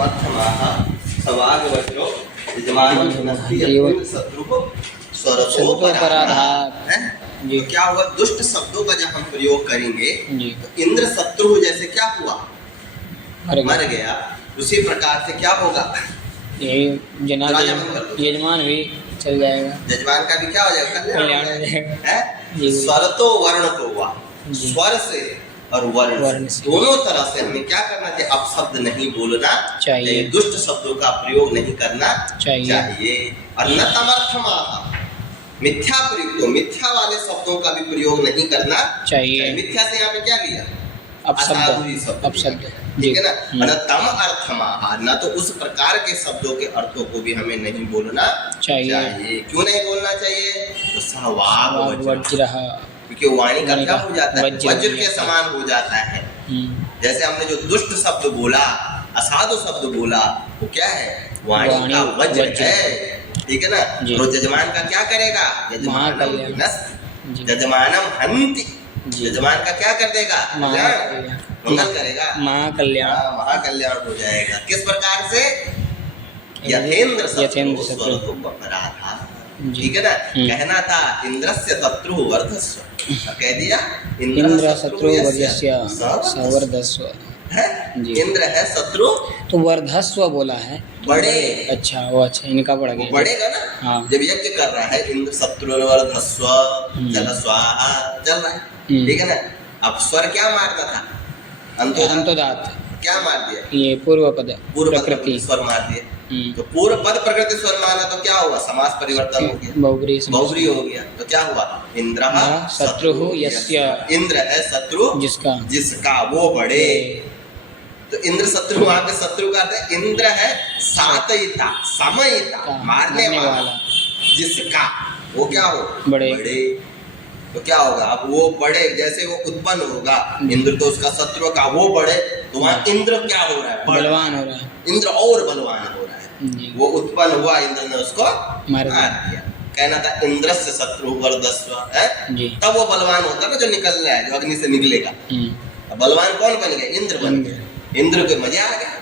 मध्यमाः सवागवचो यजमानं नस्ति शत्रुः स्वरतोपराधात्। तो क्या हुआ, दुष्ट शब्दों का जब हम प्रयोग करेंगे तो इंद्र शत्रु जैसे क्या हुआ, मर गया। उसी प्रकार से क्या होगा, यजमान भी चल जाएगा, यजमान का भी क्या हो जाएगा, कल्याण हो जाएगा। स्वर तो वर्ण को हुआ, स्वर से और वर्ण दोनों तरह से हमें क्या करना चाहिए, अपशब्द नहीं बोलना चाहिए, दुष्ट शब्दों का प्रयोग नहीं करना चाहिए। और न तमर्थमाः, मिथ्या प्रयोग, तो मिथ्या वाले शब्दों का भी प्रयोग नहीं करना चाहिए। मिथ्या से यहाँ पे क्या लिया, अपशब्द, ठीक है ना। और तम अर्थमाः, न तो उस प्रकार के शब्दों के अर्थों को भी हमें नहीं बोलना चाहिए। क्यों नहीं बोलना चाहिए, तो सहवाग वज्रः, क्योंकि वाणी का क्या हो जाता है, वज्र के समान हो जाता है। जैसे हमने जो दुष्ट शब्द बोला, असाधु शब्द बोला, वो क्या है, वाणी का वज्र है, ठीक है ना। तो यजमान का क्या करेगा, यजमानम यजमानम हन्ति, यजमान का क्या कर देगा, मंगल करेगा, महाकल्याण हो जाएगा। किस प्रकार से, यथेंद्र स्वरतोपराधात्, ठीक है ना। कहना था इंद्रस्य शत्रु वर्धस्व, कह दिया इंद्र शत्रु वर्धस्व है, इंद्र है शत्रु तो वर्धस्व बोला है, बड़े। अच्छा वो अच्छा इनका पड़ गया, बढ़ेगा ना। हाँ। जब यज्ञ कर रहा है इंद्र शत्रु वर्धस्व जल स्वाहा चल रहा है, ठीक है ना। अब स्वर क्या मारना था, अंतोदात क्या मार दिया, ये पूर्व पद प्रकृति स्वर मार दिया। तो पूर्व पद प्रकृति स्वर मारना तो क्या हुआ, समास परिवर्तन हो गया, बहुव्रीहि हो गया। तो क्या हुआ, इंद्रः शत्रुः यस्य, इंद्र है शत्रु जिसका वो बड़े। तो इंद्र शत्रु, वहां पे शत्रु का अर्थ है, इंद्र है सातयिता समयिता, मारने वाला, जिसका वो क्या हो, बड़े। तो क्या होगा, अब वो बड़े जैसे वो उत्पन्न होगा, इंद्र तो उसका शत्रु का वो बड़े, तो वहाँ इंद्र क्या हो रहा है, बलवान हो रहा है, इंद्र और बलवान हो रहा है। वो उत्पन्न हुआ, इंद्र ने उसको मार दिया। कहना था इंद्रस्य शत्रु वर्धस्व है, तब वो बलवान होता ना, जो निकल रहा है, जो अग्नि से निकलेगा। बलवान कौन बन गया, इंद्र बन गया, इंद्र को मजा आ गया।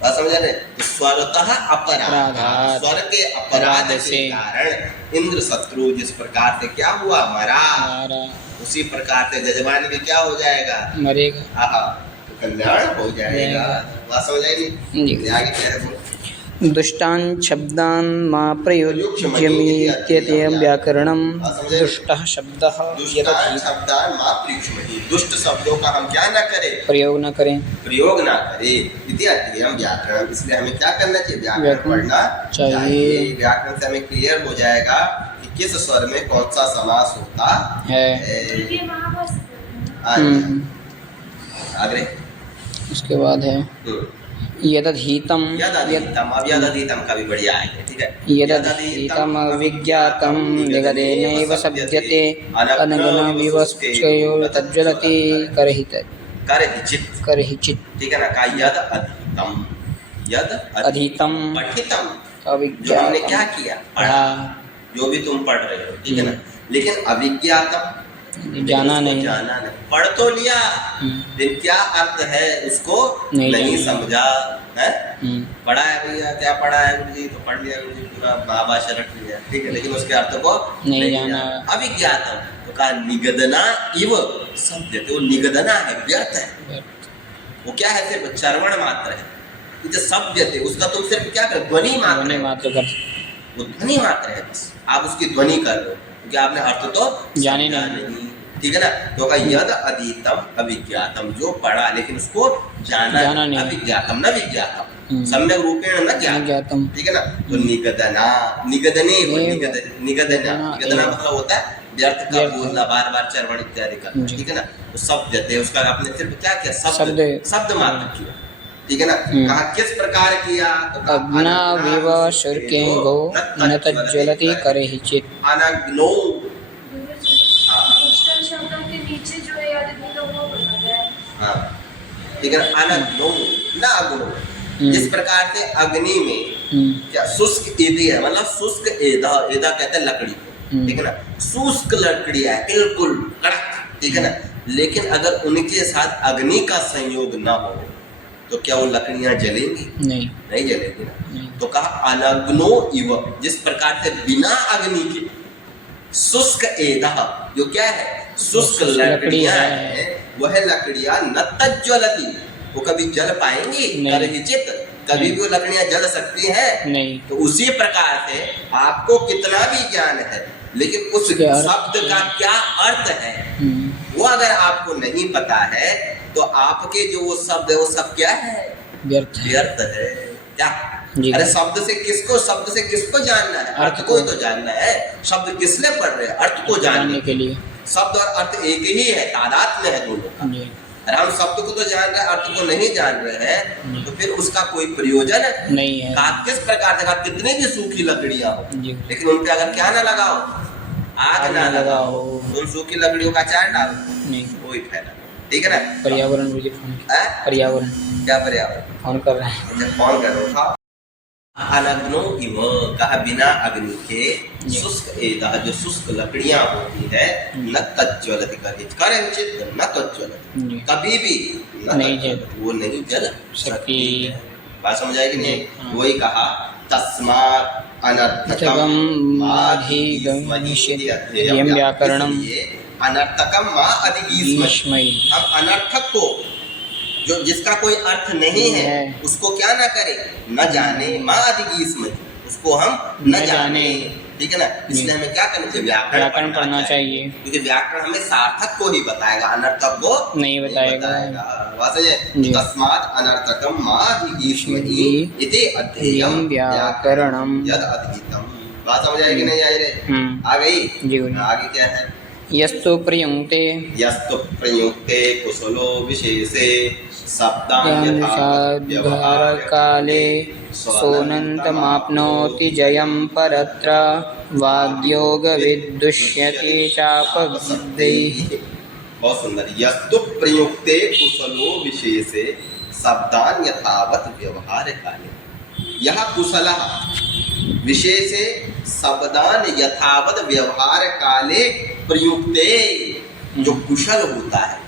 बात समझ रहे, तो स्वरतः अपराध, स्वर के अपराध के कारण इंद्र शत्रु जिस प्रकार से क्या हुआ, मरा, उसी प्रकार से यजमान भी क्या हो जाएगा, मरेगा, तो कल्याण हो जाएगा। बात समझ आएगी, आगे क्या है, दुष्टान शब्दान मा प्रयुज्यमित्येतम् व्याकरणं दुष्टः शब्दः दुष्ट शब्दों का हम क्या ना करें, प्रयोग न करें, इति अध्ययनं व्याकरण। इसलिए हमें क्या करना चाहिए, व्याकरण पढ़ना चाहिए। व्याकरण से हमें क्लियर हो जाएगा कि किस स्वर में कौन सा समास होता है। आगे उसके बाद है यदधीतम, अब यदधीतम का भी बढ़िया है, ठीक है। यदधीतम अविज्ञातम निगदेनैव शब्दते अनगनविवक्षयो तज्ज्वलति करहिचित्, ठीक है ना। का यद अधीतम पठितम, जो हमने क्या किया, पढ़ा, जो भी तुम पढ़ रहे हो, ठीक है ना। लेकिन अविज्ञातम जाना नहीं, पढ़ तो लिया, लेकिन क्या अर्थ है उसको नहीं समझा है। पढ़ा है भैया, क्या पढ़ा है गुरु जी, तो पढ़ लिया गुरु जी, पूरा महाभाष्य रट लिया, ठीक है, लेकिन उसके अर्थ को नहीं जाना। अविज्ञातम तो कहा निगदना इव शब्द, वो निगदना है, व्यर्थ है, वो क्या है, सिर्फ चर्वण मात्र है। जो शब्द थे उसका तुम सिर्फ क्या कर, ध्वनि मात्र कर, वो ध्वनि मात्र है, बस आप उसकी ध्वनि कर लो, क्योंकि आपने अर्थ तो जाने नहीं, ठीक है ना। तो यद अधीतम अविज्ञातम, जो पढ़ा लेकिन उसको जाना नहीं, अविज्ञातम न विज्ञातम, सम्यक रूपेण न ज्ञातम, ठीक है ना। तो निगदना, निगदने, निगदना मतलब होता है व्यर्थ का बोलना, बार बार चर्वण इत्यादि का, ठीक है ना। तो शब्द थे, उसका आपने सिर्फ क्या किया, शब्द मात्र किया, ठीक है ना। कहा किस प्रकार किया, तो अग्नाविव शुर्केंगो न तज्ज्वलति करहिचित्, अनग्नो, ठीक है, अनग्नो न अग्नो। इस प्रकार से अग्नि में क्या शुष्क एदी है, मतलब शुष्क एदा, एदा कहते हैं लकड़ी को, ठीक है ना। शुष्क लकड़ी है, बिल्कुल कड़क, ठीक है ना। लेकिन अगर उनके साथ अग्नि का संयोग न हो तो क्या वो लकड़ियां जलेंगी? नहीं जलेंगी ना। नहीं। तो कहा अनग्नो इव, जिस प्रकार से बिना अग्नि के शुष्क एदह, जो क्या है शुष्क लकड़ियां हैं, वह लकड़ियां न तज्ज्वलति, वो कभी जल पाएंगी? करहिचित, कभी भी वो लकड़ियां जल सकती हैं? नहीं। तो उसी प्रकार से आपको कितना भी ज्ञान है, लेकिन उस शब्द का क्या अर्थ है वो अगर आपको नहीं पता है, तो आपके जो वो शब्द है वो सब क्या है? व्यर्थ है। क्या? अरे शब्द से किसको जानना है? अर्थ को ही तो जानना है। शब्द किस लिए पढ़ रहे हैं? अर्थ को जानने के लिए। शब्द और अर्थ एक ही है, तादाद में है दोनों का। अरे हम शब्द को तो जान रहे हैं, अर्थ को नहीं जान रहे हैं, तो फिर उसका कोई प्रयोजन नहीं है। किस प्रकार से कितनी भी सूखी लकड़ियां हो, लेकिन उन पे अगर क्या ना लगाओ, आग ना लगाओ, उन सूखी लकड़ियों का चार डालो, कोई फायदा। ठीक है ना? पर्यावरण पर्यावरण क्या पर्यावरण? फोन कर रहे हैं। अच्छा फोन कर रहा था। अनग्नो इव, कहा बिना अग्नि के शुष्क एदह, जो शुष्क लकड़ियां होती है, न तज्ज्वलति, करहिचित न तज्ज्वलति, कभी भी वो नहीं जल सकती। बात समझ आएगी नहीं? वही कहा तस्मात् अनर्थकम माधिगमिष्यति व्याकरणम, अनर्थकम मा अधिगीष्महि। हम अनर्थक को, जो जिसका कोई अर्थ नहीं है, उसको क्या ना करें? न जाने। माँ अधिगीष्महि, उसको हम न जाने। ठीक है ना? इसलिए हमें क्या करना चाहिए? व्याकरण पढ़ना चाहिए, क्योंकि व्याकरण हमें सार्थक को ही बताएगा, अनर्थक को नहीं बताएगा। तस्मात् अनर्थकम मा अधिगीष्महि इति अध्येयं व्याकरणम यद् अधीतम। बात समझ आएगी नहीं आई रे? आ गई? आगे क्या है? यस्तु प्रयुक्ते कुशलो विशेषे शब्दान् काले सोनन्तमाप्नोति जयं परत्र वाग्योगविद्दुष्यते चापविद्दैः। बहुत सुंदर। यस्तु प्रयुक्ते कुशलो विशेषे शब्दान् यथावत् व्यवहार काले, यह कुशलः विशेषे शब्दान् यथावत् व्यवहार काले प्रयुक्ते, जो कुशल होता है,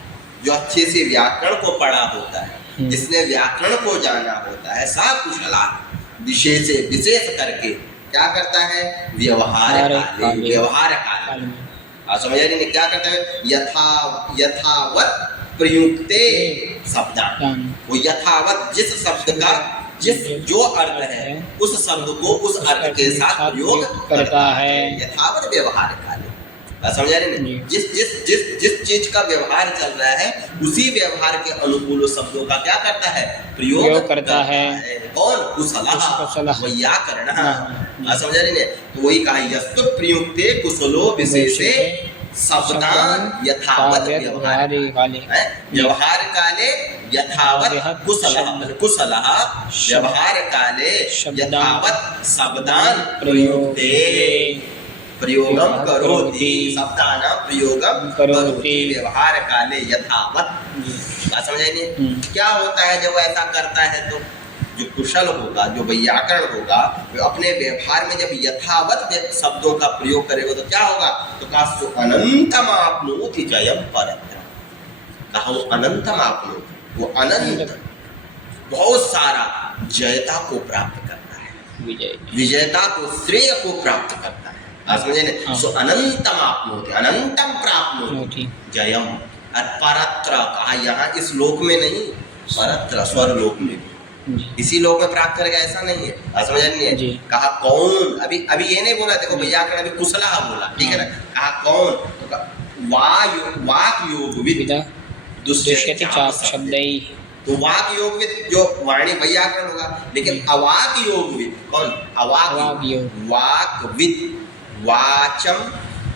जो अच्छे से व्याकरण को पढ़ा होता है, जिसने व्याकरण को जाना होता है, सा कुशला विशेष करके क्या करता है? व्यवहार काले। समझ रही? क्या करता है? यथावत प्रयुक्ते शब्दान्, वो यथावत जिस शब्द का जो अर्थ है, उस शब्द को उस अर्थ के साथ प्रयोग करता है। यथावत व्यवहार काले। समझा रहे ना? जिस चीज का व्यवहार चल रहा है, उसी व्यवहार के अनुकूल शब्दों का क्या करता है? प्रयोग करता है। कौन? कुशलः, व्याकरण। समझा रहे ना? तो वही कहा यस्तु प्रयुक्ते कुशलो विशेषे शब्दान् यथावत् व्यवहार काले यथावत् कुशलः व्यवहार काले यथावत् शब्दान् प्रयुक्ते प्रयोगम करोति, शब्दानां प्रयोगम करोति व्यवहार काले यथावत्। बात समझ आएगी? क्या होता है जब ऐसा करता है? तो जो कुशल होगा, जो व्याकरण होगा, वो अपने व्यवहार में जब यथावत शब्दों का प्रयोग करेगा तो क्या होगा? तो कहा सो अनंतम आपनोति जयम परत्र, कहा वो अनंतम आपनोति, वो अनंत बहुत सारा जयता को प्राप्त करता है, विजयता को, श्रेय को प्राप्त करता है। समझे? सो अनंतम आपनोति, अनंतम प्राप्नोति जयम। और परत्र कहा यहाँ इस लोक में नहीं, परत्र स्वर्लोक में, इसी लोक में प्राप्त करेगा ऐसा नहीं है। समझ नहीं है? कहा कौन? अभी ये नहीं बोला, देखो व्याकरण अभी कुशला बोला, ठीक है ना? कहा कौन? तो वाक योगविद दुष्यति चाप शब्दैः, तो वाक योगविद जो वाणी व्याकरण होगा, लेकिन अवाक योगविद कौन? अवाक वाकविद, वाचम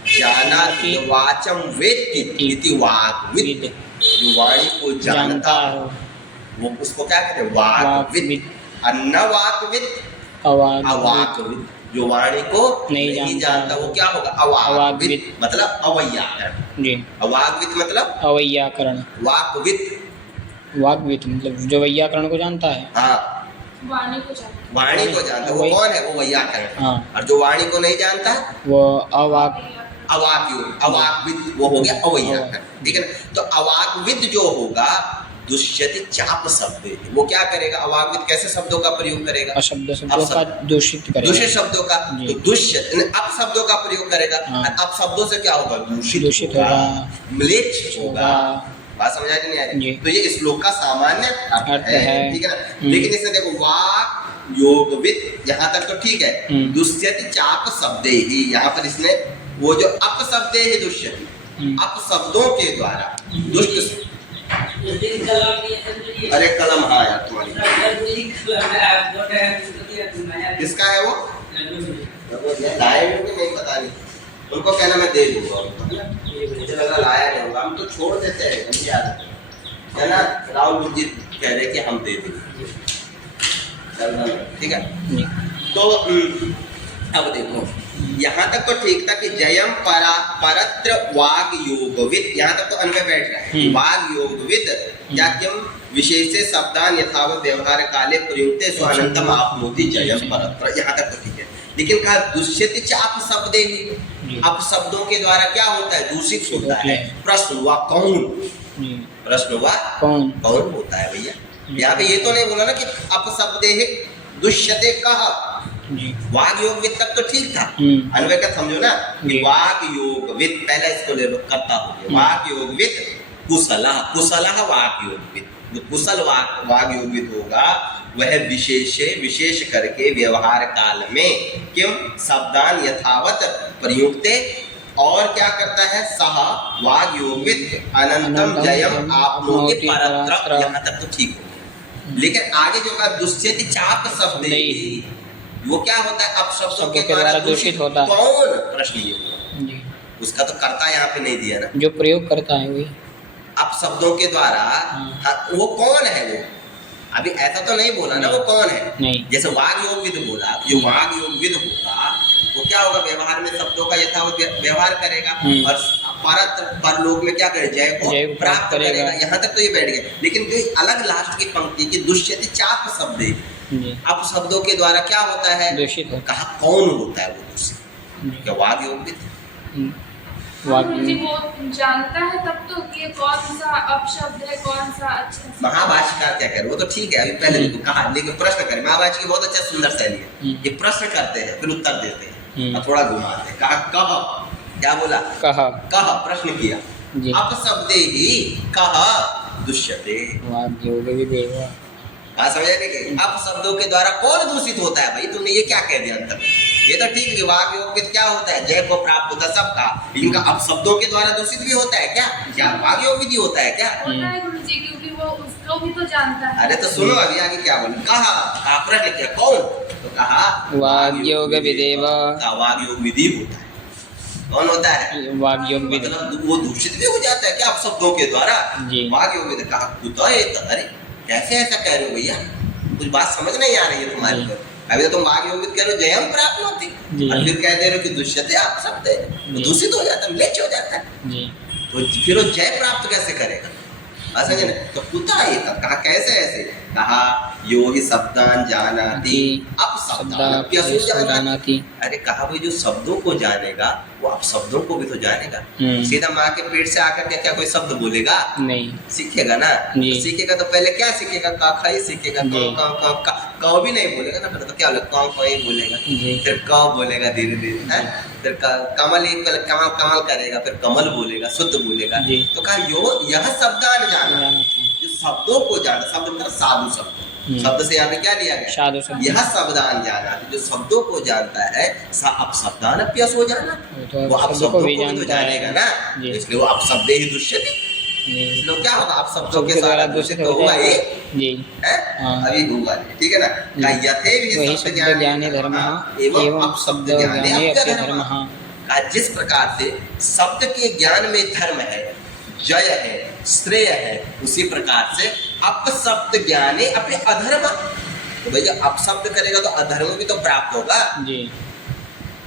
जानाति वाचम वेत्ति इति वाकविद, जो वाणी को जानता हो वो उसको क्या कहते हैं? वाकविद। अन्नवाकविद, अवाकविद, जो वाणी को नहीं जानता वो क्या होगा? अवाकविद, मतलब अवैयाकरण। अवाकविद मतलब अवैयाकरण। वाकविद मतलब जो वैयाकरण को जानता है। हाँ, वाणी को जानता वो कौन है? वो वैयाकरण। और जो वाणी को नहीं जानता वो अवाकविद, वो हो गया अवैयाकरण। ठीक है ना? तो अवाकविद जो होगा दुष्यति चाप शब्द, वो क्या करेगा, अवाग्वित कैसे शब्दों का प्रयोग करेगा, अशब्द शब्दों का दूषित करेगा, दूषित शब्दों का, तो दुष्यत अपशब्दों का प्रयोग करेगा, अपशब्दों से क्या होगा, दूषित होगा, म्लेच्छ होगा। बात समझ आ रही नहीं आ रही? तो ये श्लोक का सामान्य अर्थ है, ठीक है ना। लेकिन इसमें देखो वाक योगविद, यहाँ तक तो ठीक है। दुष्यति चाप शब्दे ही, यहाँ पर इसने वो जो अपशब्दे ही दुष्यति, अपशब्दों के द्वारा दुष्ट, अरे कलम, हाँ यार तुम्हारी किसका है वो, लाए होंगे नहीं पता नहीं, उनको कहना मैं दे दूंगा, मुझे लगा लाया नहीं होगा, हम तो छोड़ देते हैं, मुझे याद है ना। राहुल जी कह रहे कि हम दे देंगे, ठीक है। तो अब देखो यहाँ तक तो ठीक था कि जयम परत्र वाग योगविद, यहाँ तक तो अन्वय बैठ रहा है। वाग योगविद या किम विशेषे शब्दान यथावत व्यवहार काले प्रयुक्ते स्वानंतम आपनोति जयम परत्र, यहाँ तक तो ठीक है। लेकिन कहा दुष्यति चाप शब्दे ही, अपशब्दों के द्वारा क्या होता है, दूषित होता है। प्रश्न हुआ कौन, प्रश्न हुआ कौन होता है भैया। यहाँ पे ये तो नहीं बोला ना कि अपशब्दे ही दुष्यते कहा, वाग योगविद तक तो ठीक था, अन्वय का समझो ना कि वाग योगविद, पहले इसको ले लो, करता हो गया वाग योगविद कुशलः, कुशलः वाग योगविद, जो कुशल वाग योगविद होगा वह विशेष करके व्यवहार काल में किम शब्दान यथावत प्रयुक्ते, और क्या करता है, सह वाग योगविद अनंतम जयम आपनोति परत्र, यहाँ तक तो ठीक हो गया। लेकिन आगे जो कहा दुष्यति चाप शब्द, वो क्या होता है, अपशब्दों के द्वारा दूषित होता है। कौन, प्रश्न ये, उसका तो कर्ता यहाँ पे नहीं दिया ना, जो प्रयोग करता है वही, अपशब्दों के द्वारा। वो कौन है, वो अभी ऐसा तो नहीं बोला ना, वो कौन है नहीं। जैसे वाग योगविद बोला, जो वाग योगविद होगा वो क्या होगा, व्यवहार में शब्दों का यथावत व्यवहार करेगा, और परलोक में क्या करे, जय को प्राप्त करेगा। यहाँ तक तो ये बैठ गया। लेकिन जो अलग लास्ट की पंक्ति की दुष्यति चाप शब्द, अब शब्दों के द्वारा क्या होता है, दूषित होता है। कहा कौन होता है वो दूषित, क्या वाग योगविद, गुरुजी वो जानता है तब तो कि कौन सा अपशब्द है, कौन सा अच्छा। महाभाष्यकार क्या करे, वो तो ठीक है, अभी पहले देखो कहा, लेकिन प्रश्न करे, महाभाष्य की बहुत अच्छा सुंदर शैली है, ये प्रश्न करते हैं फिर उत्तर देते हैं और थोड़ा घुमाते हैं। कहा कह, क्या बोला, कह प्रश्न किया, अपशब्दे ही कह दुष्यते, बात समझ नहीं कि अपशब्दों के द्वारा कौन दूषित होता है। भाई तुमने ये क्या कह दिया अंत में, ये तो ठीक है कि वाग योगविद क्या होता है, जय को प्राप्त होता है सबका, लेकिन अपशब्दों के द्वारा दूषित भी होता है क्या, क्या वाग योगविद ही होता है क्या, होता है गुरुजी, क्योंकि वो उसको भी तो जानता है। अरे तो सुनो अभी आगे क्या बोले, कहा प्रश्न किया कौन, तो कहा वाग योगविदेव, वाग योगविद होता है। कौन होता है, वाग योगविद, मतलब वो दूषित भी हो जाता है क्या अपशब्दों के द्वारा, वाग योगविद। कहा कुतः, अरे कैसे ऐसा कह रहे हो भैया, कुछ बात समझ नहीं आ रही है तुम्हारी को। अभी तो तुम वाग योगविद कह रहे हो जयम प्राप्त होती, और फिर कह दे रहे हो कि दुष्यते आप शब्द है, तो दूषित हो जाता है, म्लेच्छ हो जाता है, तो फिर वो जय प्राप्त कैसे करेगा, समझे ना। तो कुतः ये कहा, कैसे ऐसे, कहा यो ही शब्दान जानाति अपशब्दान जानाति। अरे कहा भाई जो शब्दों को जानेगा वो अपशब्दों को भी तो जानेगा। सीधा माँ के पेट से आकर के क्या कोई शब्द बोलेगा नहीं, सीखेगा ना, तो सीखेगा तो पहले क्या सीखेगा, क ही सीखेगा, क भी नहीं बोलेगा ना, तो क्या बोलेगा, क ही बोलेगा, फिर क बोलेगा धीरे धीरे, फिर कमल कमल करेगा, फिर कमल बोलेगा, शुद्ध बोलेगा। तो कहा यो यह शब्दान जाना, जो शब्दों को जाना, शब्द साधु शब्द, शब्द से यहाँ पे क्या लिया गया, यह शब्दान जाना, जो शब्दों को जानता है, अपशब्दान अप्यस हो जाना, वो अपशब्दों को भी तो जानेगा ना, इसलिए वो अपशब्दे ही दुष्यति, इसलिए क्या होगा, अपशब्दों के सारा दूषित तो हुआ ही अभी हुआ, ठीक है ना। यथेव शब्द ज्ञाने धर्मः एवं अपशब्द ज्ञाने अप्यधर्मः, जिस प्रकार से शब्द के ज्ञान में धर्म है, जय है, श्रेय है, उसी प्रकार से अपशब्द ज्ञाने अपने अधर्म, तो भैया अपशब्द करेगा तो अधर्म भी तो प्राप्त होगा जी।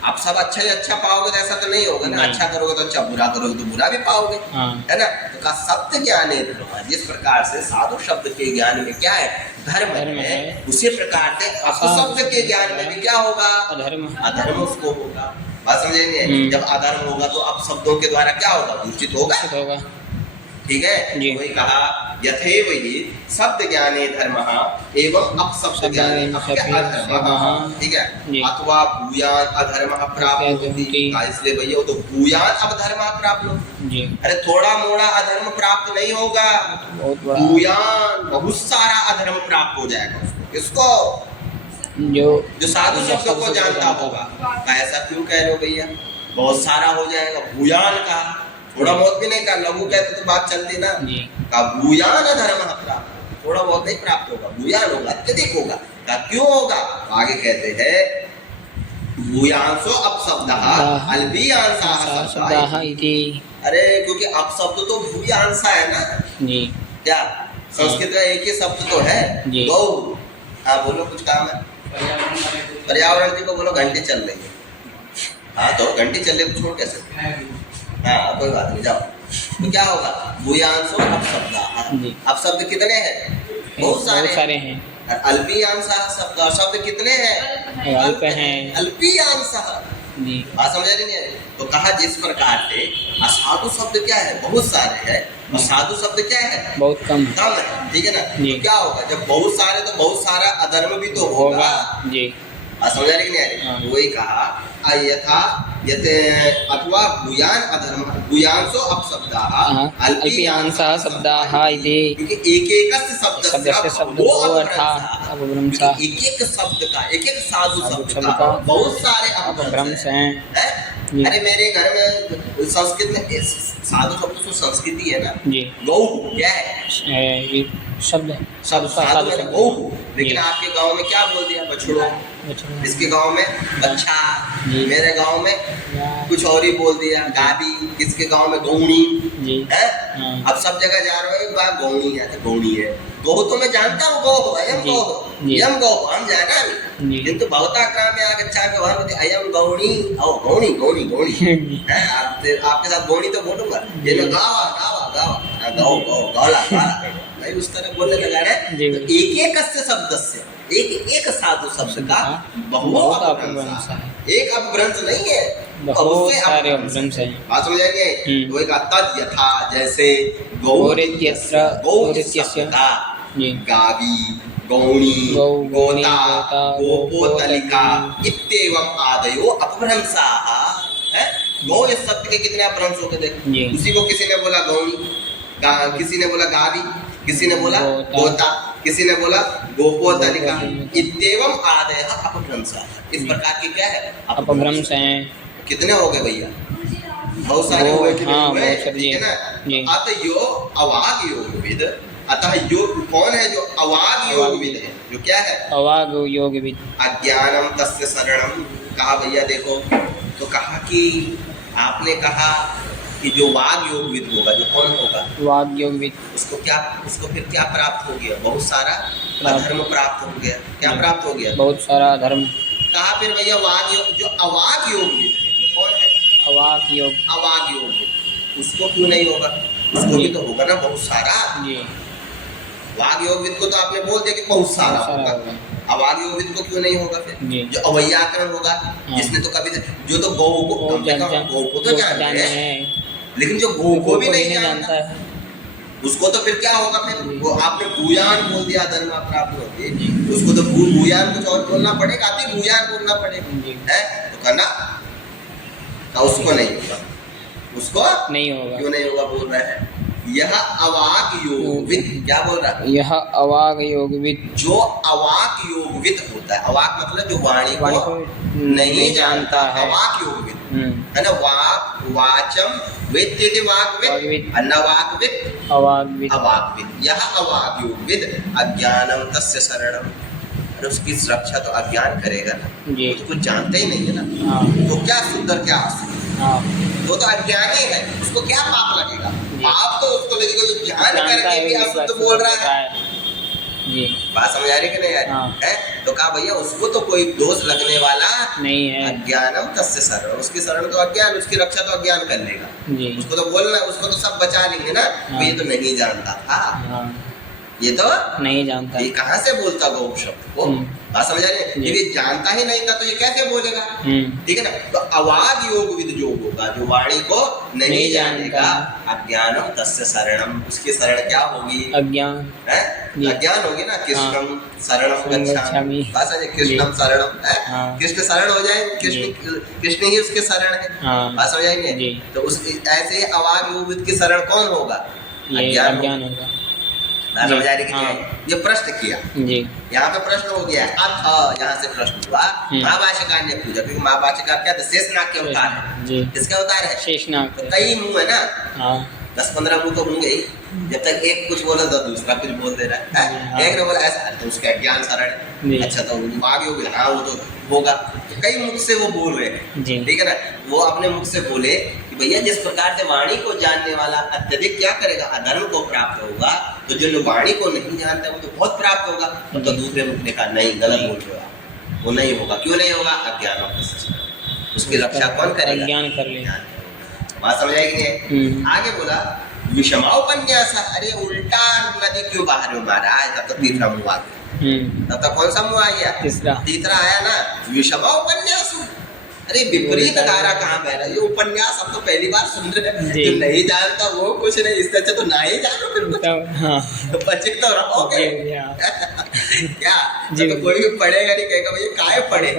आप सब अच्छा ही अच्छा पाओगे तो ऐसा तो नहीं होगा ना, अच्छा करोगे तो अच्छा, बुरा करोगे तो बुरा भी पाओगे, है ना। तो कहा शब्द ज्ञाने धर्म, जिस प्रकार से साधु शब्द के ज्ञान में क्या है, धर्म है, उसी प्रकार से अपशब्द के ज्ञान में भी क्या होगा, अधर्म उसको होगा। बात समझेंगे, जब अधर्म होगा तो अपशब्दों के द्वारा क्या होगा, दूषित होगा, ठीक है। वही कहा यथैव हि शब्द ज्ञाने धर्मः एवं अपशब्द ज्ञाने अधर्मः, ठीक है। अथवा भूयान अधर्मः प्राप्त होती, इसलिए भैया वो तो भूयान अधर्मः प्राप्त हो, अरे थोड़ा मोड़ा अधर्म प्राप्त नहीं होगा, भूयान बहुत सारा अधर्म प्राप्त हो जाएगा उसको। किसको? जो साधु शब्दों को जानता होगा। ऐसा क्यों कह रहे हो भैया? बहुत सारा हो जाएगा, भूयान का, थोड़ा बहुत भी नहीं कहा, लघु कहते तो बात चलती ना। का भूयान धर्म प्राप्त, थोड़ा बहुत नहीं प्राप्त होगा, भूयान होगा, अत्यधिक होगा। का क्यों होगा? आगे कहते हैं भूयांसो अपशब्दः अल्पीयांसः शब्दः इति। अरे क्योंकि अपशब्द तो भूयांसा है ना जी। क्या संस्कृत का एक ही शब्द तो है गौ। हाँ बोलो, कुछ काम है? पर्यावरण जी को बोलो, घंटे चल रही है। हाँ तो घंटे चल रही, छोड़ कैसे? हाँ कोई बात नहीं, जाओ। तो क्या होगा? भूयांसो अपशब्दः। अपशब्द कितने हैं? बहुत सारे हैं। अल्पीयांसः शब्द कितने हैं? अल्प हैं। अल्पीयांसः जी, बात समझ नहीं है? तो कहा जिस प्रकार से असाधु शब्द क्या है? बहुत सारे हैं, और साधु शब्द क्या है? बहुत कम है, ठीक है ना। तो क्या होगा? जब बहुत सारे तो बहुत सारा अधर्म भी तो होगा जी। समझ आ रही नहीं आ रही? वही कहा यथा यते अथवा भूयान अधर्म भूयांसो अपशब्दाः अल्पीयांसः शब्दाः इति। क्योंकि एक-एक शब्दस्य शब्दो अर्थः अपभ्रंशः। एक-एक शब्द का, एक-एक साधु शब्द का बहुत सारे अपभ्रंश हैं। अरे मेरे घर में संस्कृत में साधु शब्द तो संस्कृति है ना जी। गौ क्या है? शब्द है, साधु गौ। लेकिन आपके गांव में क्या बोल दिया? बछड़ो। इसके गांव में बच्चा, मेरे गांव में कुछ और ही बोल दिया, गाबी। किसके गांव में गौणी है। अब सब जगह जा रहे हो, बात गौणी है तो गौणी है। गौ तो मैं जानता हूँ, गौ अयम गौ, यम गौ हम जाना नहीं, किंतु बहुता क्रम में आगे चाह के वहां अयम गौणी और गौणी गौणी गौणी है। आपके साथ गौणी तो बोलूंगा, ये लोग गावा गावा गावा गौ गौ गौला गौला भाई उस तरह बोलने लगा है। तो एक एक शब्द से एक एक साधु शब्द का बहुत अपभ्रंश है, एक अपभ्रंश नहीं है, बहुत सारे अपभ्रंश हैं। बात समझ आएगी? वो एक तद यथा जैसे गौरित्यस्य गौरित्यस्य गावी गौणी गोता गोपोतलिका इत्येवं आदयो अपभ्रंशाः है। गौ इस शब्द के कितने अपभ्रंश हो गए देखो। उसी को किसी ने बोला गौणी, किसी ने बोला गावी, किसी ने बोला गोता, किसी ने बोला गोपोतलिका इत्येवं आदयः अपभ्रंशाः। इस प्रकार के क्या है? अपभ्रंश हैं। कितने हो गए भैया? बहुत सारे हो गए, ठीक है ना। अतः यो अवाग योगविद, अतः योग कौन है? जो अवाग योगविद है। जो क्या है? अवाग योगविद। अज्ञानम तस्य शरणम। कहा भैया देखो, तो कहा कि आपने कहा कि जो वाग योगविद होगा, जो कौन होगा? वाग योगविद। उसको क्या, उसको फिर क्या प्राप्त हो गया? बहुत सारा अधर्म प्राप्त हो गया। क्या प्राप्त हो गया? बहुत सारा अधर्म। कहा फिर भैया वाग योग, जो अवाग योगविद है, जो कौन है? अवाग योग। अवाग योगविद, उसको क्यों नहीं होगा? उसको भी तो होगा ना बहुत सारा जी। वाग योगविद को तो आपने बोल दिया कि बहुत सारा होगा, अवाग योगविद को क्यों नहीं होगा? फिर जो अवैयाकरण होगा, जिसने तो कभी जो तो गौ को गौ को तो जानते हैं, लेकिन जो गौ को भी नहीं जानता है उसको तो फिर क्या होगा? फिर वो आपने भूयान बोल दिया, धर्म प्राप्त होगी, उसको तो भूयान कुछ और बोलना पड़ेगा, अति भूयान बोलना पड़ेगा है। तो करना तो उसको नहीं होगा, उसको नहीं होगा। क्यों नहीं होगा? बोल रहे हैं यह अवाग योगविद। क्या बोल रहा है? यह अवाग योगविद। जो अवाग योगविद होता है, अवाग मतलब जो वाणी को नहीं जानता है, अवाग योगविद है ना। वाक वाचम वेत्तेति वाग्विद, अन्नवाग्विद अवाग्विद अवाग्विद। यह अवाग योगविद अज्ञानम तस्य शरणम। अरे उसकी सुरक्षा तो अज्ञान करेगा ना, वो तो कुछ जानते ही नहीं है ना। तो क्या सुंदर क्या आसुर, वो तो अज्ञानी है, उसको क्या पाप लगेगा? पाप तो उसको लगेगा जो ज्ञान करके भी अशुद्ध बोल रहा है जी। बात समझ आ रही कि नहीं आ रही है? तो कहा भैया उसको तो कोई दोष लगने वाला नहीं है। अज्ञानम तस्य शरणम, उसकी शरण तो अज्ञान, उसकी रक्षा तो अज्ञान कर लेगा जी। उसको तो बोलना, उसको तो सब बचा लेंगे ना। ये तो नहीं जानता था, ये तो नहीं जानता। ये कहाँ से बोलता होगा उपशब्द को? बात समझ आ रही है? जी। ये जानता ही नहीं था तो ये कैसे बोलेगा? हम्म। ठीक है ना? तो अवाग योग विद जो होगा, जो वाणी को नहीं नहीं जानेगा, जानता। अज्ञानम तस्य शरणम, उसकी शरण क्या होगी? अज्ञान। है? जी। अज्ञान होगी ना। कृष्णम शरणम गच्छामि, गच्छामि। बात समझे? कृष्णम शरणम है, हाँ। कृष्ण शरण हो जाए, कृष्ण ही उसके शरण है। हाँ। बात समझ आएंगे? जी। तो उस ऐसे ही अवाग योग विद की शरण कौन होगा? ये अज्ञान अज्ञान होगा। बात समझ आ रही कि हाँ। नहीं? ये प्रश्न किया, जी। यहाँ पे प्रश्न हो गया। अथ यहाँ से प्रश्न हुआ, महाभाष्यकार ने पूछा, क्योंकि महाभाष्यकार क्या था? शेषनाग के अवतार है। जी। किसका अवतार है? शेषनाग। तो कई मुंह है ना, हाँ। 10-15 मुंह तो होंगे ही। जब तक एक कुछ बोला तो दूसरा कुछ बोल दे रहा है। हाँ। एक ने बोला ऐसा, अरे तो उसका अज्ञान शरण जी। है। अच्छा तो वो आगे हो गया, हाँ वो तो होगा। तो कई मुख से वो बोल रहे हैं, जी। ठीक है ना? वो अपने मुख से बोले कि भैया जिस प्रकार से वाणी को जानने वाला अत्यधिक क्या करेगा? अधर्म को प्राप्त होगा। तो जो वाणी को नहीं जानता वो तो बहुत प्राप्त होगा। तो दूसरे मुख ने कहा नहीं, गलत बोल रहे हो आप, वो नहीं होगा। क्यों नहीं होगा? अज्ञान, उसकी रक्षा कौन करेगा? अज्ञान कर लेगा। बात समझ आएगी? आगे बोला विषमापन्यास, अरे उल्टा नदी क्यों बाहर में मारा है? तब तक तीसरा मुंह आ गया। तब तक कौन सा मुंह आ गया? तीसरा आया ना, विषमापन्यास। अरे विपरीत धारा कहाँ बह रहा है? ये उपन्यास हम तो पहली बार सुन रहे हैं। जो नहीं जानता वो कुछ नहीं, इससे अच्छा तो ना ही जानो फिर कुछ। हाँ। तो बचित तो रहोगे क्या? तो कोई भी पढ़ेगा नहीं, कहेगा भैया काहे पढ़े?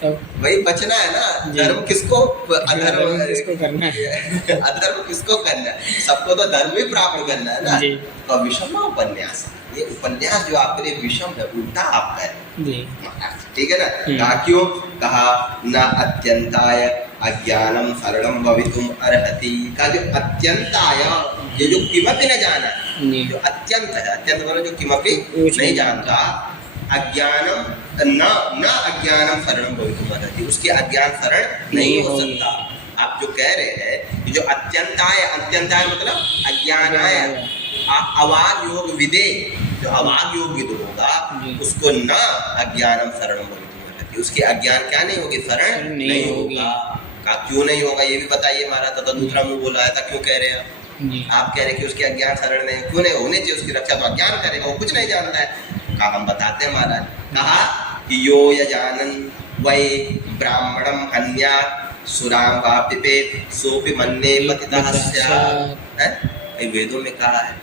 तो भाई बचना है ना। धर्म किसको, अधर्म किसको करना है? अधर्म किसको करना है? सबको तो धर्म ही प्राप्त करना है ना। तो विषम उपन्यास, ये उपन्यास जो आपके लिए विषम है, उल्टा आपका है। ठीक है ना? कहा क्यों? कहा न अत्यंताय अज्ञानम शरणम भवितुम अर्हति। का जो अत्यंताय, ये जो किमपि न जाना, जो अत्यंत है, अत्यंत बोलो जो किमपि नहीं जानता, अज्ञानम न अज्ञानम शरणम भवितुम अर्हति, उसके अज्ञान शरण नहीं हो सकता। आप जो कह रहे हैं कि जो अत्यंताय, अत्यंताय मतलब अज्ञानाय, अवाग योग विदे, जो अवाग योग विद होगा उसको न अज्ञानम शरणम भवितुम अर्हति, उसके अज्ञान क्या नहीं होगी? शरण नहीं होगा। का क्यों नहीं होगा ये भी बताइए महाराज। तो दूसरा मुंह बोला था, क्यों कह रहे हैं आप? कह रहे कि उसके अज्ञान शरण नहीं, क्यों नहीं होने चाहिए? उसकी रक्षा तो अज्ञान करेगा, वो कुछ नहीं जानता है। कहा हम बताते हैं महाराज। कहा कि यो यजानन वै ब्राह्मणम हन्यात् सुराम वा पिबेत् सोपि मन्ये पतितः स्यात्। है वेदों में कहा है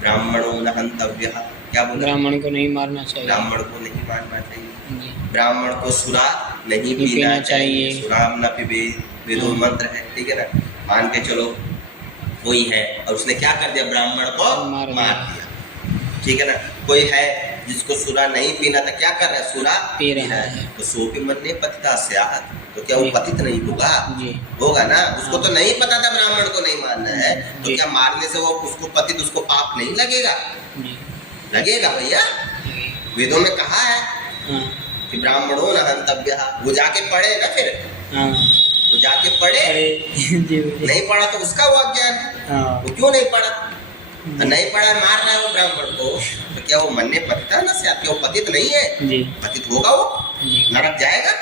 ब्राह्मणों न हन्तव्यः। क्या बोला? ब्राह्मण को नहीं मारना चाहिए, ब्राह्मण को नहीं मारना चाहिए, ब्राह्मण को सुरा नहीं पीना चाहिए, सुराम न पिबेत्, वेदों मंत्र है। ठीक है ना? मान के चलो कोई है और उसने क्या कर दिया? ब्राह्मण को मार दिया। ठीक है ना? कोई है जिसको सुरा नहीं पीना था, क्या कर रहा है? सुरा पी रहा है। तो सोपि मन्ये पतितः स्यात्, तो क्या वो पतित नहीं होगा? होगा ना। उसको तो नहीं पता था ब्राह्मण को नहीं मारना है, तो क्या मारने से वो उसको पतित, उसको पाप नहीं लगेगा? लगेगा भैया। वेदों में कहा है कि ब्राह्मणों न हन्तव्यः। वो जाके पढ़े ना, फिर वो जाके पढ़े। नहीं पढ़ा तो उसका वो अज्ञान है। वो क्यों नहीं पढ़ा? नहीं पढ़ा, मार रहा है वो ब्राह्मण को, तो क्या वो मन्ये पतितः न स्यात्, क्या वो पतित नहीं है? पतित होगा, वो नरक जाएगा।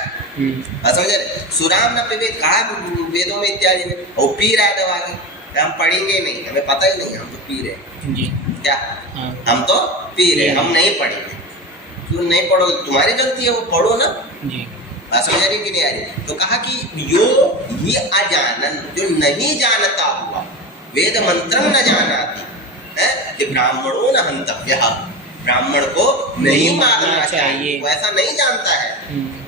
समझ रहे? सुराम न पिबेत् कहा वेदों में इत्यादि में। वो पी रहा है दवा की, हम पढ़ेंगे नहीं, हमें पता ही नहीं, हम तो पी रहे। क्या हम तो पी रहे, हम नहीं पढ़ेंगे। क्यों नहीं पढ़ोगे? तुम्हारी गलती है, वो पढ़ो ना। समझ रही कि नहीं आ रही? तो कहा कि यो ये अजानन, जो नहीं जानता हुआ, वेद मंत्रम न जानाति है कि ब्राह्मणों न हन्तव्यः, ब्राह्मण को नहीं मारना चाहिए, वो ऐसा नहीं जानता है।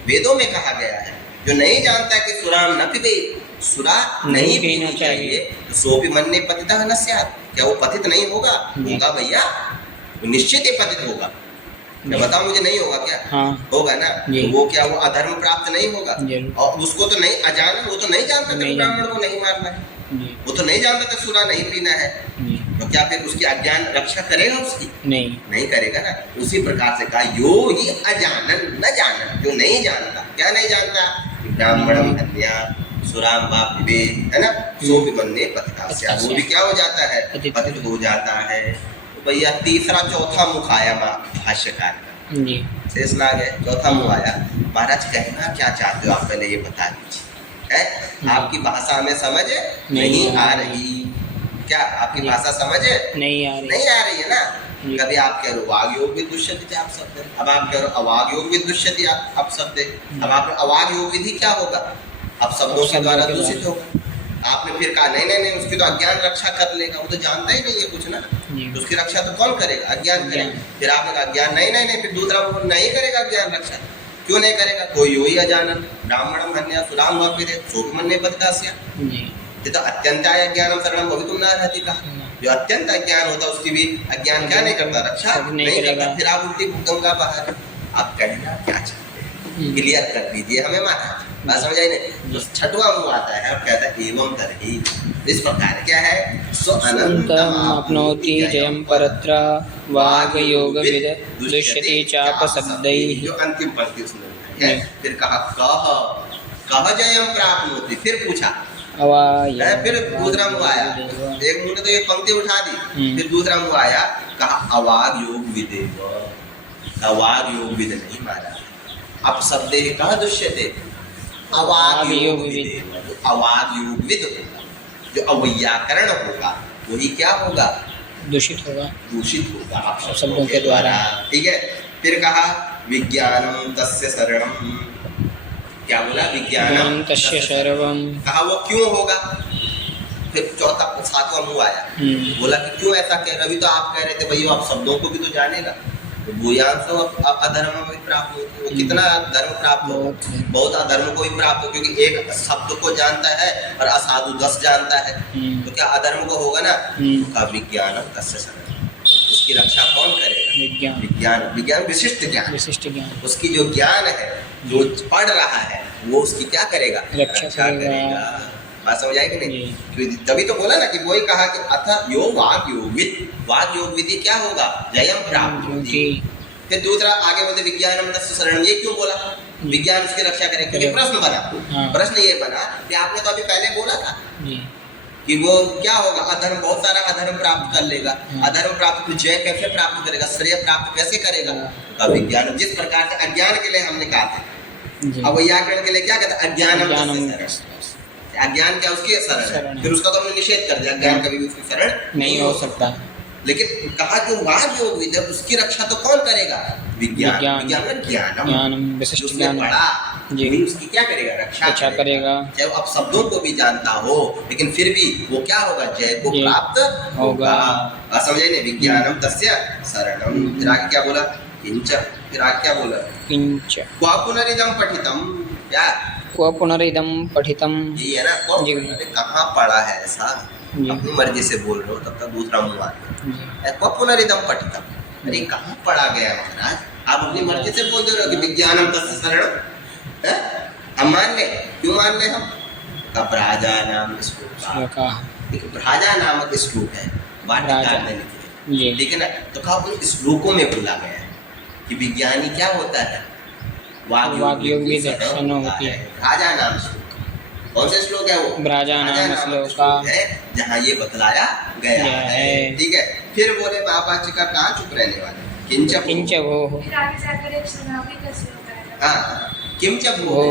वेदों में कहा गया है जो नहीं जानता है कि सुराम न पिबेत्, सुरा नहीं पीना चाहिए, तो सोपि मन्ये पतितः न स्यात्, क्या वो पतित नहीं होगा? होगा भैया, वो निश्चित ही पतित होगा। मैं बताऊं मुझे नहीं होगा क्या? होगा ना। तो वो क्या वो अधर्म प्राप्त नहीं होगा? और उसको तो नहीं अजान, वो तो नहीं जानता था ब्राह्मण को नहीं मारना है, वो तो नहीं जानता था सुरा नहीं पीना है। तो क्या फिर उसकी अज्ञान रक्षा करेगा उसकी? नहीं करेगा ना। उसी प्रकार से कहा यो ही अजानन न जानन, जो नहीं जानता। क्या नहीं जानता? ब्राह्मणम हन्यात् सुराम वा पिबेत्, है ना? सोपि मन्ये पतितः स्यात्, वो भी क्या हो जाता है? पतित हो जाता है। तो भैया तीसरा चौथा मुख आया भाष्यकार का, शेषनाग है, चौथा मुख आया। महाराज कहना क्या चाहते हो आप पहले ये बता दीजिए। है आपकी भाषा में समझ नहीं आ रही क्या? आपकी भाषा समझ नहीं आ रही है ना? जी। कभी आप कह रहे हो वाग योग भी दुष्यति अपशब्द है, अब आप कह रहे हो अवाग योग भी दुष्यति अपशब्द है। अब आप अवाग योग विधि क्या होगा? अपशब्दों के द्वारा दूषित होगा। आपने फिर कहा नहीं नहीं नहीं, उसकी तो अज्ञान रक्षा कर लेगा, वो तो जानता ही नहीं है कुछ ना, तो उसकी रक्षा तो कौन करेगा? अज्ञान करेगा। फिर आपने कहा अज्ञान नहीं नहीं नहीं, फिर दूसरा नहीं करेगा अज्ञान रक्षा। क्यों नहीं करेगा? कोई यो ही अजानन ब्राह्मणम हन्या सुराम भविदे सोमन्य पतिदास्या। ये तो अत्यंताय अज्ञानम शरणम भवितुम न रहती का। जो अत्यंत अज्ञान होता है उसकी भी अज्ञान क्या नहीं करता? रक्षा नहीं करता। फिर आप उल्टी गंगा बाहर, आप कहना क्या चाहते हैं? क्लियर कर दीजिए हमें माता, बात समझ आई नहीं? तो छठवां मुंह आता है और कहता है एवं तरहि, इस प्रकार क्या है? सो अनंतम आपनोति जयम परत्र वाग योग विद दुष्यति चापशब्दैः। जो अंतिम पंक्ति उसमें है। फिर कहा कह जयम प्राप्नोति, फिर पूछा फिर दूसरा मुंह आया। एक मुंह ने तो ये पंक्ति उठा दी, फिर दूसरा मुंह आया, कहा अवाग योग विदेव। अवाग योग विद नहीं मारा, अपशब्द कहा दुष्यते, अवाग योग विद। अवाग योग विद होगा, जो अवैयाकरण होगा वही क्या होगा? दूषित होगा, दूषित होगा अपशब्दों के द्वारा। ठीक है। फिर कहा विज्ञानम तस्य शरणम, क्या बोला? विज्ञानम तस्य शरणम। कहा वो क्यों होगा? फिर चौथा सातवां मुंह आया, बोला कि क्यों ऐसा कह रहे? अभी तो आप कह रहे थे भैया आप शब्दों को भी तो जानेगा, तो भूयांशो अधर्म में प्राप्त होती है। वो कितना धर्म प्राप्त हो? बहुत अधर्म को भी प्राप्त हो, क्योंकि एक शब्द को जानता है और असाधु 10 जानता है, तो क्या अधर्म को होगा ना? का विज्ञानम तस्य शरणम, उसकी रक्षा कौन करेगा? विज्ञान। विज्ञान विशिष्ट ज्ञान, विशिष्ट ज्ञान। उसकी जो ज्ञान है, जो पढ़ रहा है, वो उसकी क्या करेगा? रक्षा करेगा। बात समझ आई कि नहीं? तभी तो बोला ना कि वही कहा कि अथ यो वाग योगित, वाग योग विधि क्या होगा? जयम प्राप्त। फिर दूसरा आगे बोलते विज्ञानम तस्य शरणम। ये क्यों बोला? विज्ञान उसकी रक्षा करेगा, क्योंकि प्रश्न बना। प्रश्न ये बना कि आपने तो अभी पहले बोला था कि वो क्या होगा? अधर्म, बहुत सारा अधर्म प्राप्त कर लेगा। अधर्म प्राप्त जय कैसे प्राप्त करेगा? श्रेय प्राप्त कैसे करेगा? तो विज्ञान। जिस प्रकार से अज्ञान के लिए हमने कहा था, अब व्याकरण के लिए क्या कहता है? अज्ञानम। अज्ञान क्या उसकी शरण? फिर उसका तो हमने निषेध कर दिया, अज्ञान कभी भी उसकी शरण नहीं हो सकता। लेकिन कहा जो वाग योग विद्या उसकी रक्षा तो कौन करेगा? विज्ञान। विज्ञान में ज्ञानम, विशिष्ट ज्ञान पढ़ा, वही उसकी क्या करेगा? रक्षा करेगा। चाहे वो अब शब्दों को भी जानता हो, लेकिन फिर भी वो क्या होगा? जय को प्राप्त होगा। समझे नहीं? विज्ञानम तस्य शरणम। फिर आगे क्या बोला? किंच। फिर आगे क्या बोला? किंच क्वा पुनरिदम पठितम। क्या क्वा पुनरिदम पठितम? ये है ना, कहाँ पढ़ा है ऐसा? अपनी मर्जी से बोल रहे हो, तब तक दूसरा मुंह आ गया। क्वा पुनरिदम पठितम, अरे कहाँ पढ़ा गया महाराज? आप अपनी मर्जी से बोल रहे हो कि विज्ञानम तस्य शरणम। हम मान ले, क्यों मान ले हम? ब्राजा नाम श्लोक, ब्राजा नामक श्लोक है, वाटिकार ने लिखे, ठीक है ना? तो कहा उन श्लोकों में बोला गया है कि विज्ञानी क्या होता है? वाग योग की शरण होती है। राजा नाम श्लोक, कौन से श्लोक है वो? राजा नाम श्लोक है, जहाँ ये बतलाया गया है। ठीक है। फिर बोले महापाच का कहाँ चुप रहने वाले? किंच किंच वो किंच वो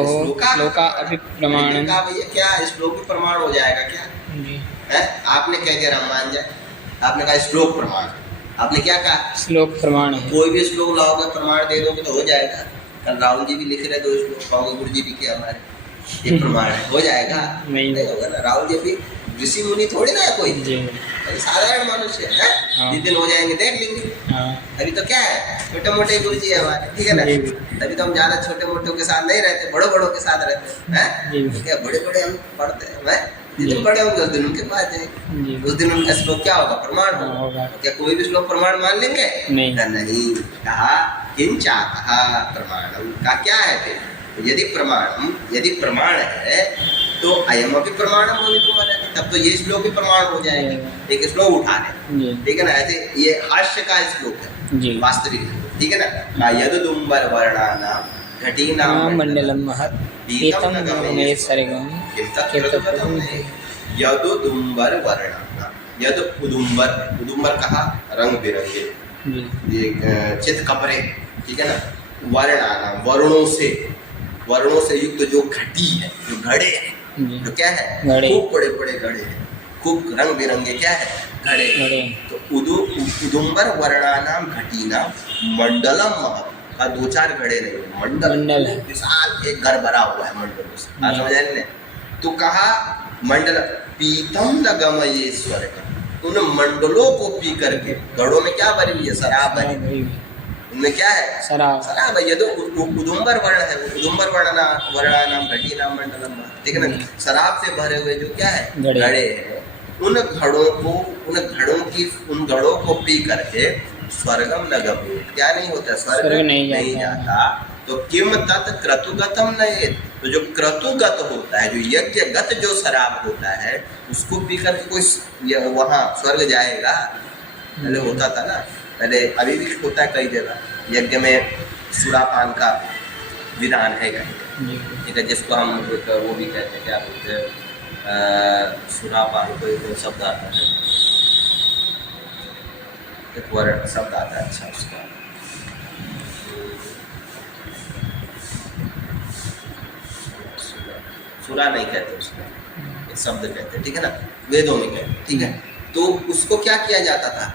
श्लोका अभिप्रमाणम। भैया क्या श्लोक भी प्रमाण हो जाएगा क्या? है आपने कह दिया राम मान जाए, आपने कहा श्लोक प्रमाण, आपने क्या कहा? श्लोक प्रमाण है। कोई भी श्लोक लाओगे प्रमाण दे दोगे तो हो जाएगा। कल राहुल जी भी लिख रहे 2 श्लोक, कहोगे गुरु जी लिखे हमारे, ये प्रमाण है, हो जाएगा? नहीं होगा ना। राहुल जी भी ऋषि मुनि थोड़ी ना है, कोई साधारण मनुष्य है। जिस दिन हो जाएंगे देख लेंगे। अभी तो क्या है, छोटे मोटे गुरु जी हमारे, ठीक है ना? तभी तो हम ज्यादा छोटे मोटों के साथ नहीं रहते, बड़ों बड़ों के साथ रहते हैं। क्या बड़े बड़े हम पढ़ते हैं, जिस दिन बड़े होंगे उस दिन उनके पास जाएंगे, उस दिन उनका श्लोक क्या होगा? प्रमाण होगा। क्या कोई भी श्लोक प्रमाण मान लेंगे? नहीं। कहा किंचा, कहा प्रमाणम का क्या है? फिर यदि प्रमाण है तो अयम भी प्रमाणम होगी तुम्हारे, तब तो ये श्लोक भी प्रमाण हो जाएगा। एक श्लोक उठा ले, ठीक है ना? ऐसे ये हास्य का श्लोक है, वास्तविक, ठीक है ना? यदुदुम्बर वर्णानाम घटीनाम मंडलम महत् पीतम नगमे सरगम कीर्तनम। यदुदुम्बर वर्णानाम, यद उदुम्बर, उदुम्बर कहा रंग बिरंगे, ये चित कपड़े, ठीक है ना? वर्णानाम, वर्णों से युक्त जो घटी है, जो घड़े हैं, जो क्या है? खूब बड़े बड़े घड़े हैं, खूब रंग बिरंगे क्या है घड़े। घड़े। तो उदुम्बर वर्णानाम घटीना मंडलम महत् का 2-4 घड़े नहीं, मंडल है। विशाल एक घर भरा हुआ है मंडलों से। आप समझ आए? तो कहा मंडल पीतम न गमये स्वर्ग, उन मंडलों को पी करके, घड़ों में क्या भरी हुई है? शराब भरी हुई। उनमें क्या है? शराब है। ये तो उदुम्बर वर्ण है, उदुम्बर वर्णानाम घटीनाम मंडलम, ठीक है ना? शराब से भरे हुए जो क्या है? घड़े हैं। उन घड़ों को पी करके स्वर्गम न गम्ये, क्या नहीं होता? स्वर्ग नहीं जाता। तो किम तत् क्रतुगतम नहीं, तो जो क्रतुगत होता है, जो यज्ञगत जो शराब होता है, उसको पी करके कोई वहाँ स्वर्ग जाएगा? पहले होता था ना, पहले अभी भी होता है कई जगह यज्ञ में सुरापान का विधान है, ठीक है, जिसको हम वो भी कहते हैं, क्या बोलते हैं, सुरापान को एक शब्द आता है, एक वर्ण शब्द आता है, अच्छा उसका सुरा नहीं कहते, उसका एक शब्द कहते हैं, ठीक है ना, वेदों में कहते हैं, ठीक है। तो उसको क्या किया जाता था?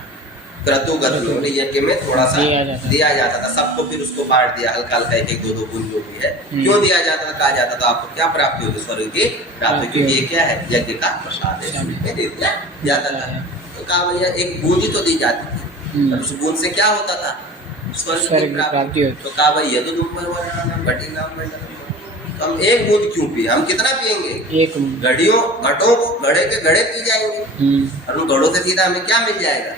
क्रतुगत यज्ञ में थोड़ा सा दिया जाता था सबको, फिर उसको बांट दिया हल्का हल्का, एक 2-2 बूंद जो भी है। क्यों दिया जाता था? कहा जाता था आपको क्या प्राप्ति होगी? स्वर्ग की प्राप्ति, क्योंकि ये क्या है? यज्ञ का प्रसाद है, दे दिया जाता था। तो कहा भैया एक बूंद ही तो दी जाती थी, उस बूंद से क्या होता था? स्वर्ग की प्राप्ति। तो कहा भाई यदि हम एक बूंद क्यों पिए? हम कितना पिएंगे? एक घड़ों को घड़े के घड़े पी जाएंगे, और उन घड़ों से सीधा हमें क्या मिल जाएगा?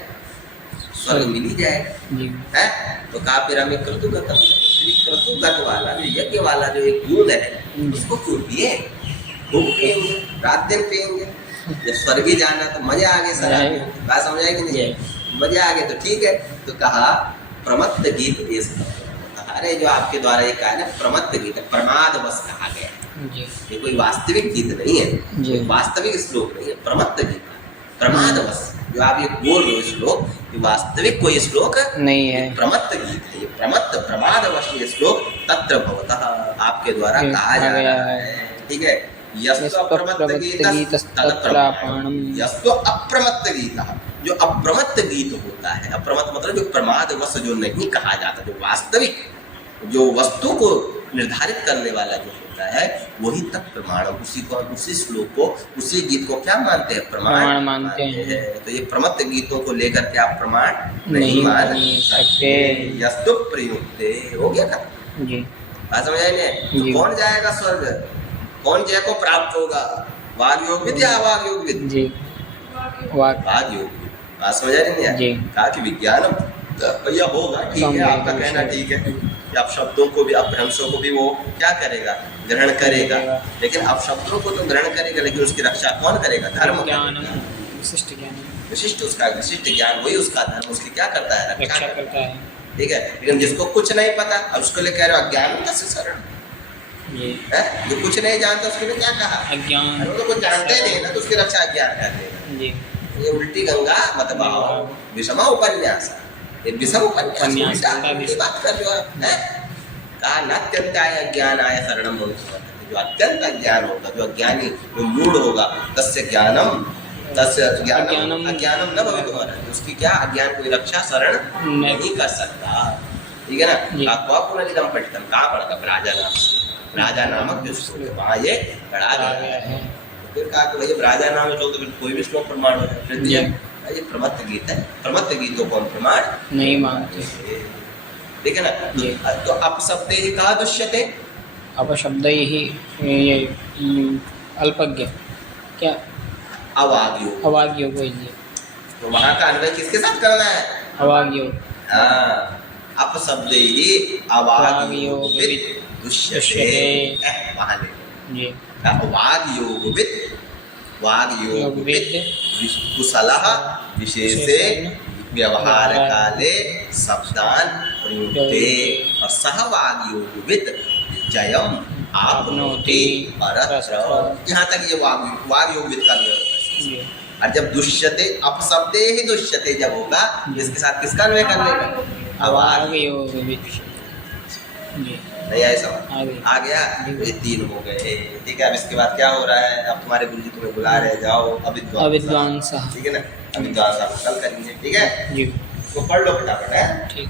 स्वर्ग मिल ही जाएगा, है? तो कहा फिर हमें क्रतुगत वाला जो यज्ञ वाला जो एक बूंद है, उसको क्यों पिए? खूब पिएंगे, रात दिन पिएंगे। जब स्वर्ग ही जाना तो मजे आ गए, सर बात समझ आएगी नहीं? मजे आ गए तो ठीक है। तो कहा प्रमत्त गीत ये, अरे जो आपके द्वारा ये कहा ना प्रमत्त गीत, प्रमाद बस कहा गया, ये कोई वास्तविक गीत नहीं है, वास्तविक श्लोक नहीं है, प्रमत्त गीत, प्रमाद बस जो आप ये बोल रहे हो श्लोक, ये वास्तविक कोई श्लोक नहीं है, प्रमत्त गीत है, ये प्रमत्त प्रमाद वश ये श्लोक तत्र भवतः आपके द्वारा कहा जा रहा है, ठीक है। यस्तु अप्रमत्त गीतः, जो अप्रमत्त गीत होता है, अप्रमत्त मतलब जो प्रमाद वश जो नहीं कहा जाता, जो वास्तविक जो वस्तु को निर्धारित करने वाला जो होता है, वही तक प्रमाण, उसी को, उसी श्लोक को, उसी गीत को क्या मानते हैं? प्रमाण मानते हैं। तो ये प्रमत्त गीतों को लेकर के आप प्रमाण नहीं मान सकते। यस्तु प्रयुक्ते हो गया था जी, बात समझ आई? तो कौन जाएगा स्वर्ग? कौन जय को प्राप्त होगा? वाग योगविद या अवाग योगविद? जी वाग योग। बात समझ आई नहीं? कहा कि विज्ञान भैया होगा, ठीक है, आपका कहना ठीक है कि आप शब्दों को भी, अपभ्रंशों को भी वो क्या करेगा? ग्रहण करेगा। लेकिन आप शब्दों को तो ग्रहण करेगा, लेकिन उसकी रक्षा कौन करेगा? धर्म, विशिष्ट ज्ञान, विशिष्ट उसका विशिष्ट ज्ञान, वही उसका धर्म उसकी क्या करता है? रक्षा करता है, ठीक है। लेकिन जिसको कुछ नहीं पता, अब उसको लिए कह रहे हो अज्ञान से शरण, जो कुछ नहीं जानता उसके लिए क्या कहा? अज्ञान। वो तो कुछ जानते नहीं ना, तो उसकी रक्षा अज्ञान कर देगा। ये उल्टी गंगा मत बहाओ, विषमा उपन्यास, ये विषम उपन्यास की बात कर रहे हो आप, है? कहा नात्यंताय अज्ञानाय शरणम भवतु, जो अत्यंत अज्ञान होगा, जो अज्ञानी, जो मूढ़ होगा, तस्य ज्ञानम अज्ञानम न भवितुम, उसकी क्या अज्ञान कोई रक्षा शरण नहीं कर सकता, ठीक है ना। पुनरिदम पठितम, कहाँ पढ़ा? राजा नामक जो श्लोक है वहाँ ये पढ़ा गया है। फिर कहा कि भाई राजा नाम श्लोक तो कोई भी श्लोक प्रमाण हो जाए, ये प्रमत्त गीत है, प्रमत्त गीतों को हम प्रमाण नहीं मानते, ठीक है ना। तो अपशब्दे ही कहा दुष्यते, अपशब्द ही ये अल्पज्ञ क्या? अवाग योग, तो वहाँ का अन्वय किसके साथ करना है? अवाग योग। हाँ, अपशब्दे ही अवाग योग दुष्यते, वहाँ ले वाग योगविद कुशलः विशेषे व्यवहार काले शब्दान प्रयुक्ते, और सह वाग योगविद जयम आपनोति परत्र। यहाँ तक ये वाग योगविद का अन्वय है। और जब दुष्यते, अपशब्दे ही दुष्यते जब होगा, इसके साथ किसका अन्वय करने का? अवाग योगविद, नहीं आए समझ? आ गई। आ गया? तो ये 3 हो गए। ठीक है, अब इसके बाद क्या हो रहा है? अब तुम्हारे गुरुजी तुम्हें बुला रहे हैं, जाओ अविद्वांसः। ठीक है ना? अविद्वांसः कल करेंगे, ठीक है? जी तो पढ़ लो फटाफट है। ठीक।